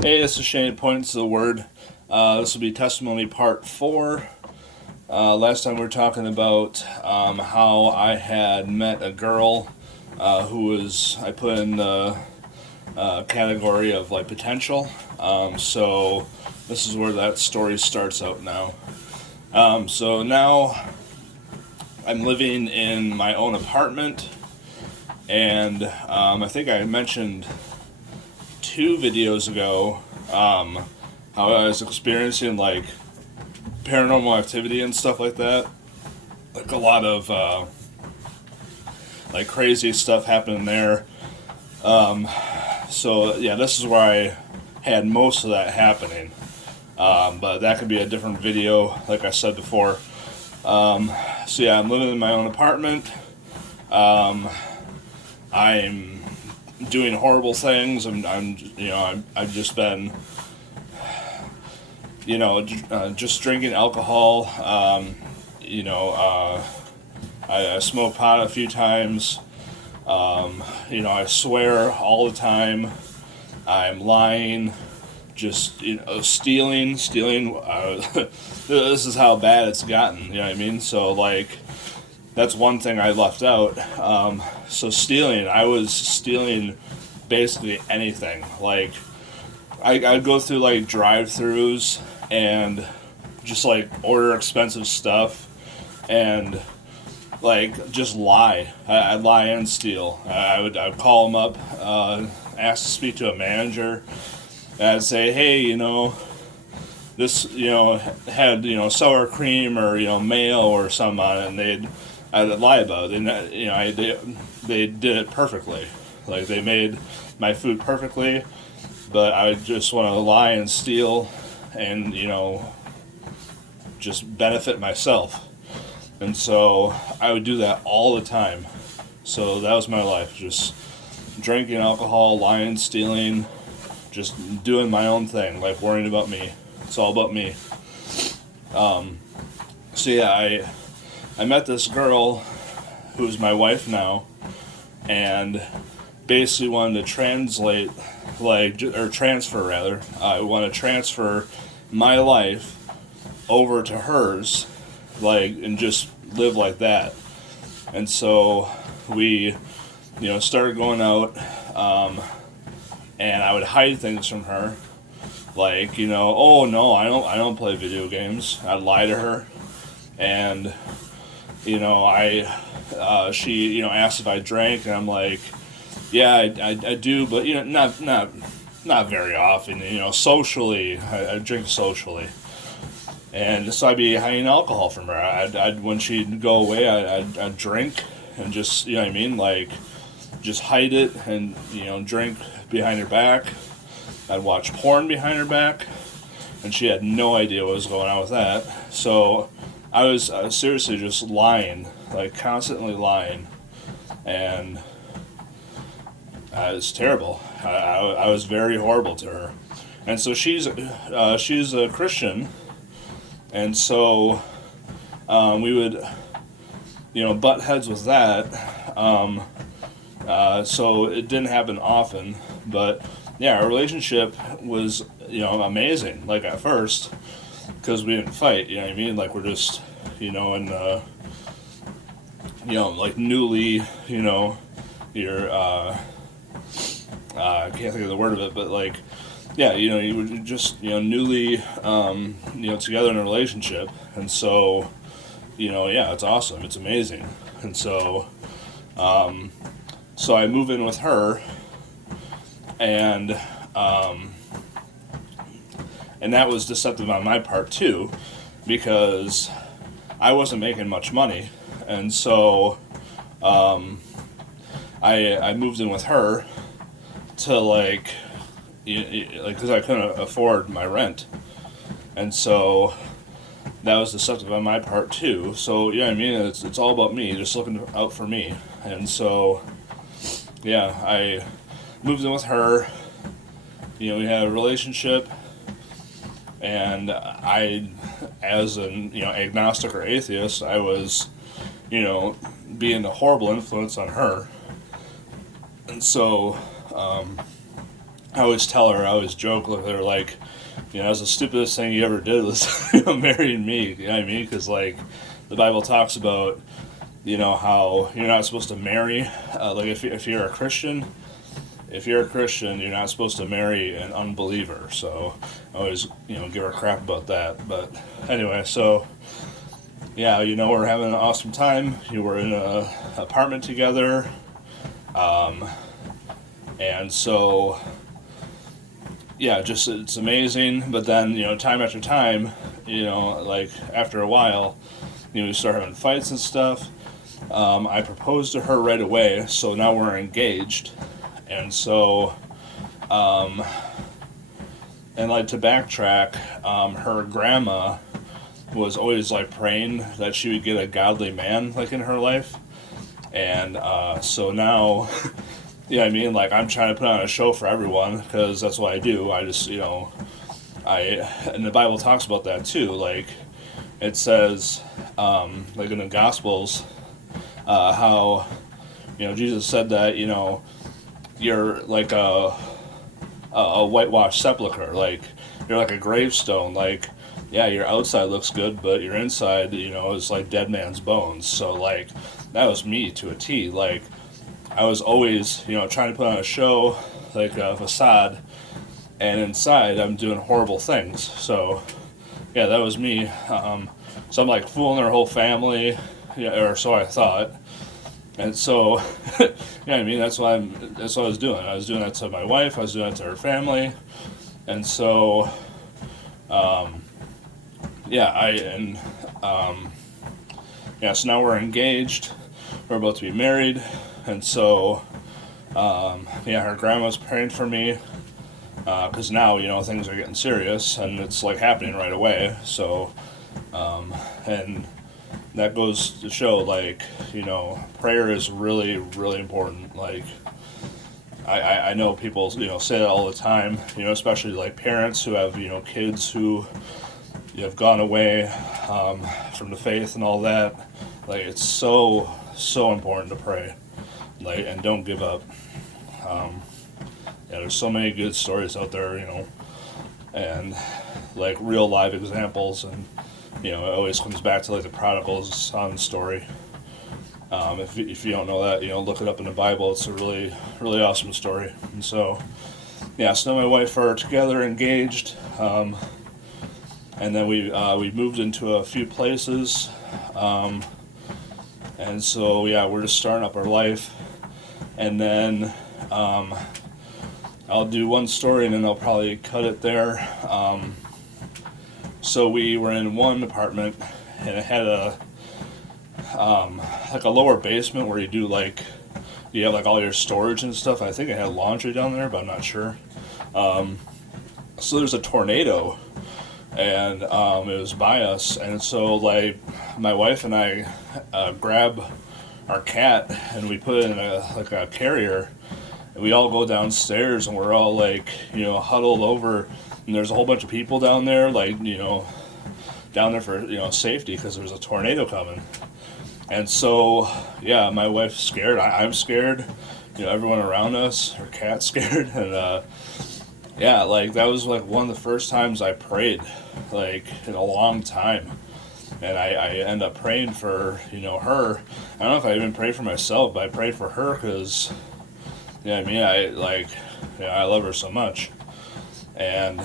Hey, this is Shane. Points to the Word. This will be testimony part 4. Last time we were talking about how I had met a girl who I put in the category of like potential. So this is where that story starts out now. So now I'm living in my own apartment, and I think I mentioned 2 videos ago how I was experiencing like paranormal activity and stuff like that. Like a lot of like crazy stuff happening there. So yeah, this is where I had most of that happening. But that could be a different video, like I said before. So yeah, I'm living in my own apartment. I'm doing horrible things. I've just been, just drinking alcohol. I smoke pot a few times. I swear all the time. I'm lying. Just stealing. This is how bad it's gotten. You know what I mean? So like, that's one thing I left out. So stealing, I was stealing basically anything. Like, I'd go through like drive-throughs and just like order expensive stuff and like just lie. I'd lie and steal. I'd call them up, ask to speak to a manager. And I'd say, hey, this had sour cream or mayo or something on it, and I'd lie about it. They did it perfectly. Like, they made my food perfectly, but I just want to lie and steal and, just benefit myself. And so I would do that all the time. So that was my life. Just drinking alcohol, lying, stealing, just doing my own thing, like worrying about me. It's all about me. So yeah, I met this girl who's my wife now, and basically wanted to transfer rather. I want to transfer my life over to hers, and just live like that. And so we, started going out, and I would hide things from her, like, oh no, I don't play video games. I'd lie to her, and she asked if I drank, and I'm like, yeah, I do, but not very often. Socially, I drink socially, and so I'd be hiding alcohol from her. I'd when she'd go away, I'd drink and just like just hide it and drink behind her back. I'd watch porn behind her back, and she had no idea what was going on with that. So I was seriously just lying, like constantly lying, and it was terrible. I was very horrible to her, and so she's a Christian, and so we would butt heads with that. So it didn't happen often, but yeah, our relationship was amazing. Like at first, because we didn't fight. You know what I mean? Like we're just in like newly you're I can't think of the word of it, but like, yeah, you were just, newly, together in a relationship, and so, yeah, it's awesome, it's amazing, and so I move in with her, and that was deceptive on my part too, because I wasn't making much money, and so, I moved in with her to because I couldn't afford my rent, and so that was deceptive on my part too. So yeah, it's all about me, just looking out for me, and so yeah, I moved in with her. We had a relationship, and I, as an agnostic or atheist, I was being a horrible influence on her, and so I always tell her, I always joke with her, like, it's the stupidest thing you ever did was marrying me. You know what I mean? Because, like, the Bible talks about, how you're not supposed to marry. Like, if you're a Christian, you're not supposed to marry an unbeliever. So I always, give her crap about that. But anyway, so yeah, we're having an awesome time. We're in an apartment together, and so yeah, just it's amazing. But then time after time, like after a while, we start having fights and stuff. I proposed to her right away, so now we're engaged. And so, and like to backtrack, her grandma was always like praying that she would get a godly man like in her life. And so now, like I'm trying to put on a show for everyone because that's what I do. I just, and the Bible talks about that too. Like it says, like in the Gospels, how, Jesus said that, you're like a whitewashed sepulcher, like you're like a gravestone, like yeah, your outside looks good, but your inside, is like dead man's bones. So like that was me to a T. Like I was always, trying to put on a show, like a facade, and inside I'm doing horrible things. So yeah, that was me. So I'm like fooling her whole family, or so I thought. And so, that's what I was doing. I was doing that to my wife. I was doing that to her family, and so, so now we're engaged. We're about to be married, and so, her grandma's praying for me, because now things are getting serious, and it's like happening right away. So, and that goes to show, like, prayer is really, really important. Like, I know people, say that all the time, especially like parents who have, kids who have gone away from the faith and all that. Like, it's so, so important to pray, like, and don't give up. There's so many good stories out there, and like real live examples, and it always comes back to like the prodigal son story. If you don't know that, look it up in the Bible. It's a really, really awesome story. And so, so my wife are together, engaged, and then we moved into a few places, and so we're just starting up our life, and then I'll do one story and then I'll probably cut it there. So we were in one apartment, and it had like a lower basement where you have like all your storage and stuff. I think it had laundry down there, but I'm not sure. So there's a tornado, and it was by us, and so like my wife and I grab our cat and we put it in a carrier, and we all go downstairs, and we're all like huddled over. And there's a whole bunch of people down there, like, down there for, safety because there's a tornado coming. And so, my wife's scared. I'm scared. Everyone around us, her cat's scared. And, like, that was, like, one of the first times I prayed, like, in a long time. And I end up praying for, her. I don't know if I even prayed for myself, but I prayed for her because, I love her so much. And,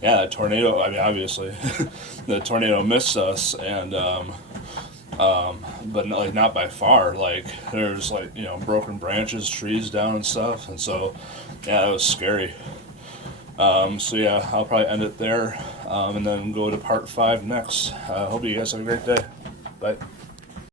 that tornado, obviously, the tornado missed us, and, but not by far. Like, there's, like, broken branches, trees down and stuff, and so, that was scary. I'll probably end it there, and then go to part 5 next. Hope you guys have a great day. Bye.